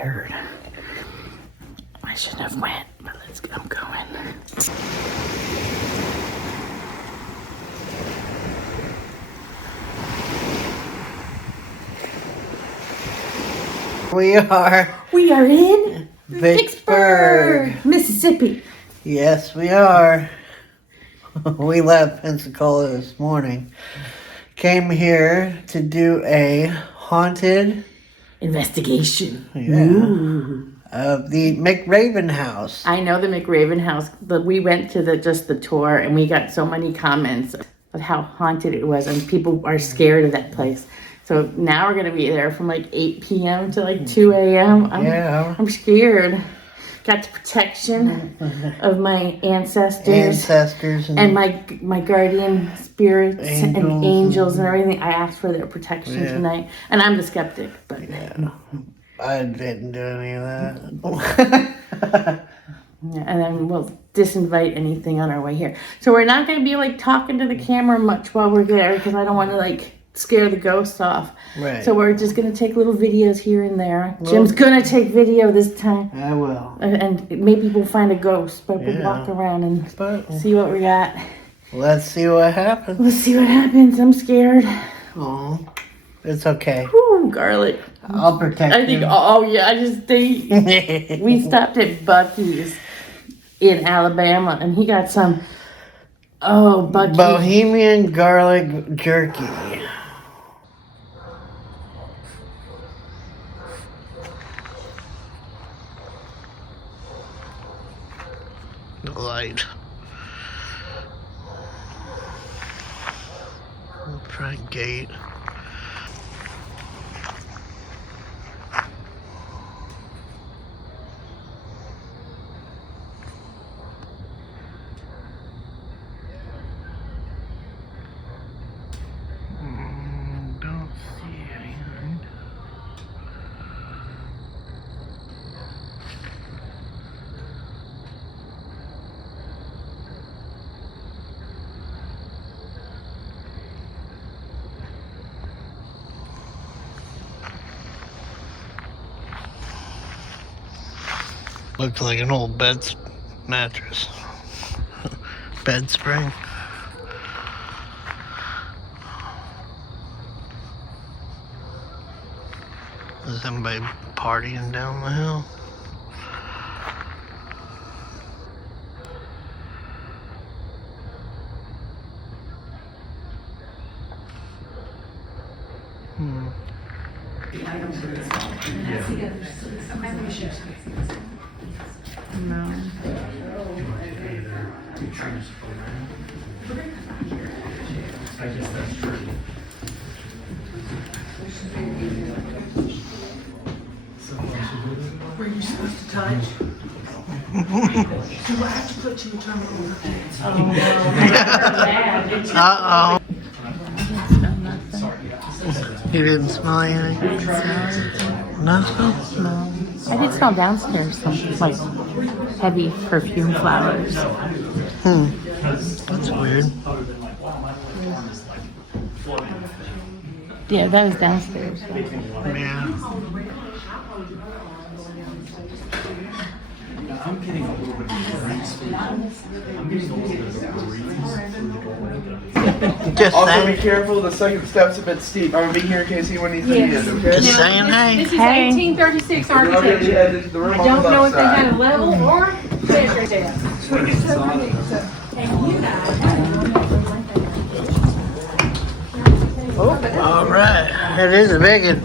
scared. I shouldn't have went, but I'm going. We are in Vicksburg, Mississippi. Yes, we are. We left Pensacola this morning. Came here to do a haunted investigation. Of the McRaven house. I know the McRaven house, but we went to the tour and we got so many comments of how haunted it was, and people are scared of that place. So now we're gonna be there from like 8 p.m. to like 2 a.m. I'm scared. Got the protection of my ancestors and my guardian spirits and angels and everything. I asked for their protection tonight, and I'm the skeptic, but I didn't do any of that. And then we'll disinvite anything on our way here. So we're not going to be like talking to the camera much while we're there, because I don't want to like scare the ghosts off. Right. So we're just going to take little videos here and there. Jim's going to take video this time. I will. And maybe we'll find a ghost, but we'll walk around and see what we got. Let's see what happens. Let's see what happens. I'm scared. Oh, it's okay. Whew, garlic. I'll protect you. I think, I just think we stopped at Bucky's in Alabama, and he got some, Bucky's Bohemian garlic jerky. The light. Front gate. Don't see anything. Looks like an old mattress. Bed spring. Is somebody partying down the hill? No. I guess that's true. Were you supposed to touch? So I have to put you in terminal. Uh-oh. You didn't smell anything? Nothing? No. I did smell downstairs some like heavy perfume flowers. That's weird. Yeah, that was downstairs. Yeah. I'm getting a little bit of Just Also, saying. be careful. The second step's a bit steep. I'm gonna be here in case anyone needs to use it. Okay. Just saying, hey. This is 1836 We're already architecture. headed to the room I on don't the know left if they side. had a level or treasure chest. All right. It is a big one.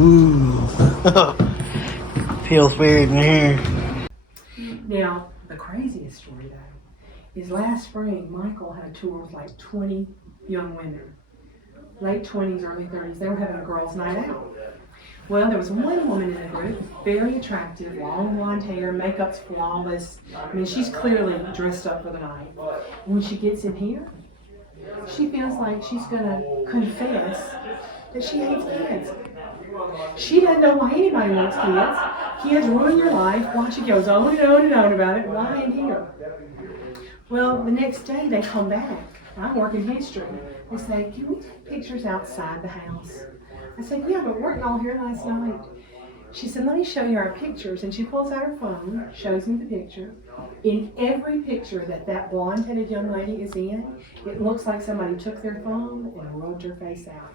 Ooh. Feels weird in here. Now, the craziest story though is last spring, Michael had a tour with like 20 young women, late 20s, early 30s. They were having a girls' night out. Well, there was one woman in the group, very attractive, long blonde hair, makeup's flawless. I mean, she's clearly dressed up for the night. When she gets in here, she feels like she's gonna confess that she hates kids. She doesn't know why anybody wants kids. Kids ruin your life. Watch, it goes on and on and on about it. Why in here? Well, the next day they come back. I work in history. They say, can we take pictures outside the house? I said, yeah, but weren't y'all here last night? She said, let me show you our pictures. And she pulls out her phone, shows me the picture. In every picture that blonde-headed young lady is in, it looks like somebody took their phone and rubbed her face out.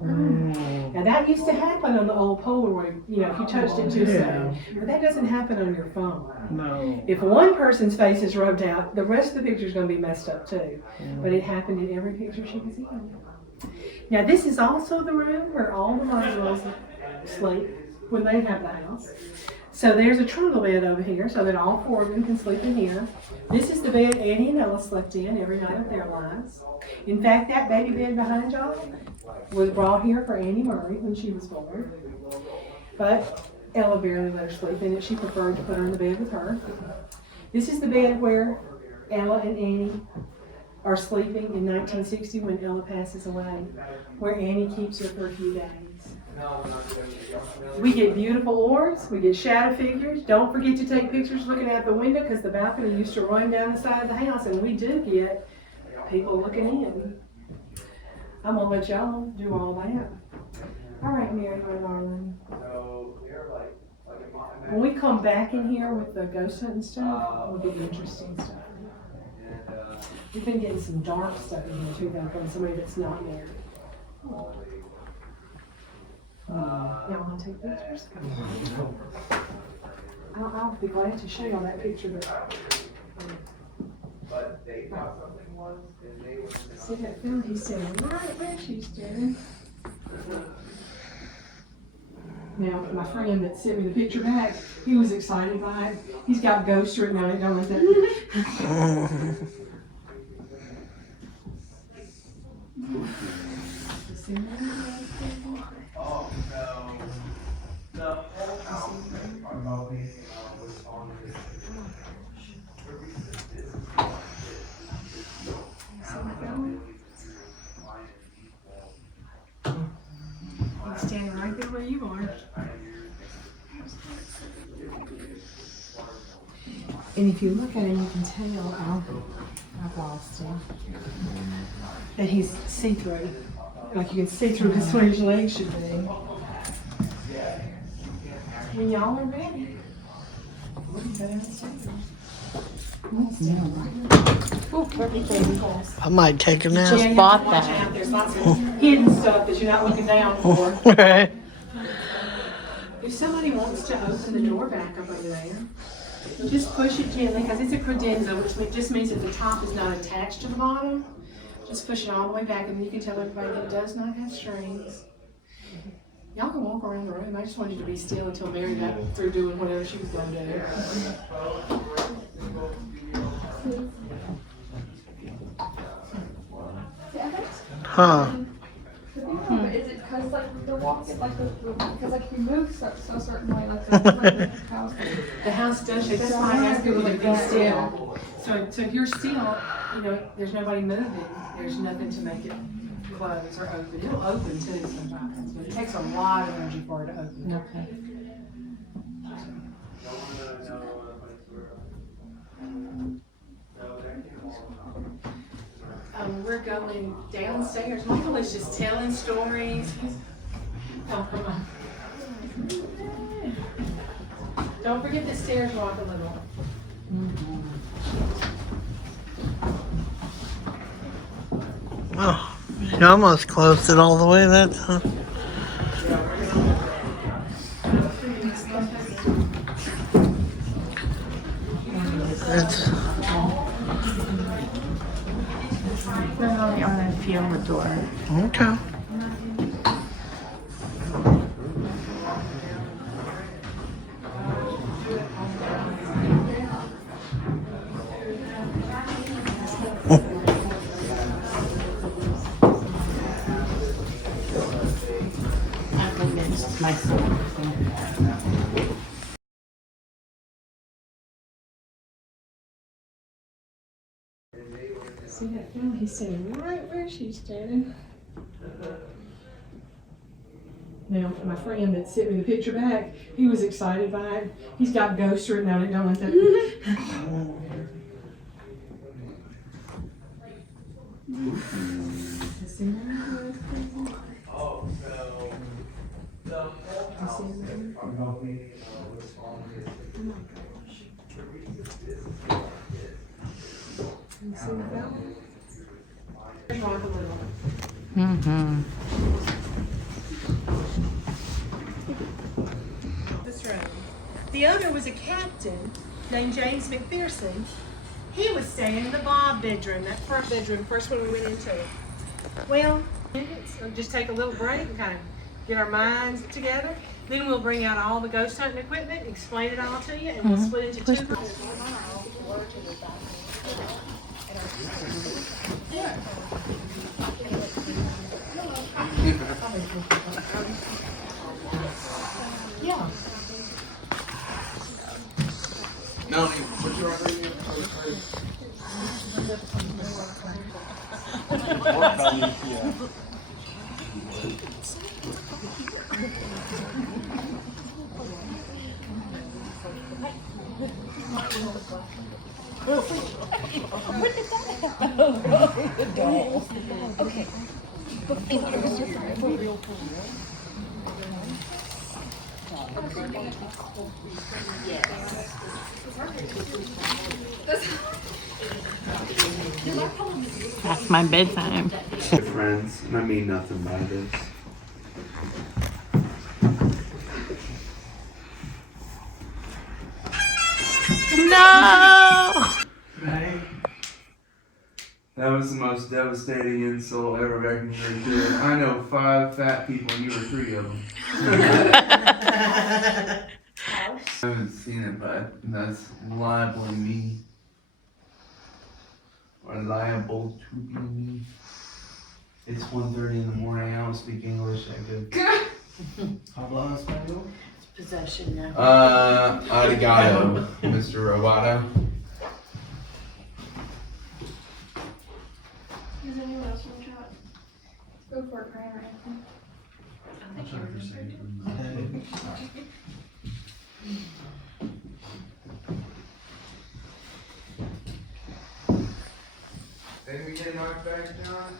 Now that used to happen on the old Polaroid, you know, if you touched it too soon. But that doesn't happen on your phone. No. If one person's face is rubbed out, the rest of the picture is going to be messed up too. But it happened in every picture she was in. Now this is also the room where all the Muslims sleep when they have the house. So there's a trundle bed over here so that all four of them can sleep in here. This is the bed Annie and Ella slept in every night of their lives. In fact, that baby bed behind y'all was brought here for Annie Murray when she was born. But Ella barely let her sleep in it. She preferred to put her in the bed with her. This is the bed where Ella and Annie are sleeping in 1960 when Ella passes away, where Annie keeps her for a few days. We get beautiful orbs, we get shadow figures. Don't forget to take pictures looking out the window because the balcony used to run down the side of the house, and we do get people looking in. I'm gonna let y'all do all that. All right, Mary, my darling. When we come back in here with the ghost hunting stuff, it'll be interesting stuff. We've been getting some dark stuff in here too, though, from somebody that's not married. Y'all want to take pictures? I'll be glad to show y'all that picture. See that film? He's standing right where she's standing. Now, my friend that sent me the picture back, he was excited by it. He's got ghosts written on it. Don't let that. Oh no. The whole house was on this. He's standing right there where you are. And if you look at him, you can tell, I've lost him, that he's see-through. Like you can see through where his legs should be. When y'all are ready, we can go downstairs. I might take a nap. Yeah, you bought have to watch that. out. There's lots of hidden stuff that you're not looking down for. Right. If somebody wants to open the door back up over there, just push it gently because it's a credenza, which just means that the top is not attached to the bottom. Just push it all the way back, and then you can tell everybody that it does not have strings. Y'all can walk around the room. I just wanted you to be still until Mary got through doing whatever she was going to do. Huh. But is it because like they're walking like because like you move so certain way like the house? The house does shake. That's why I ask people to be still. So if you're still, you know, there's nobody moving. There's nothing to make it close or open. It'll open too sometimes, but it takes a lot of energy for it to open. Okay. We're going downstairs. Michael is just telling stories. Oh, come on. Don't forget the stairs rock a little. Oh, you almost closed it all the way that time. It's, We're only on a feel the door. okay. I think it's my son. See that film? He's sitting right where she's standing. Now, my friend that sent me the picture back, he was excited by it. He's got ghosts written on it, don't let that. Mm-hmm. This room. The owner was a captain named James McPherson. He was staying in the Bob bedroom, that front bedroom, first one we went into. Well, so just take a little break and kind of get our minds together. Then we'll bring out all the ghost hunting equipment, explain it all to you, and we'll split into two groups. Yeah. Melanie, what's your other name? That's my bedtime. Friends, and I mean nothing by this. No! Right? That was the most devastating insult ever I can hear. I know 5 fat people and you were 3 of them. I haven't seen it, but that's liably me. Or liable to be me. It's 1:30 in the morning. I don't speak English. I could. Habla español? Possession now. Arigato, Mr. Roboto. Does anyone else want to chat? Go for it, Graham or Anthony. Didn't we get knocked back, John?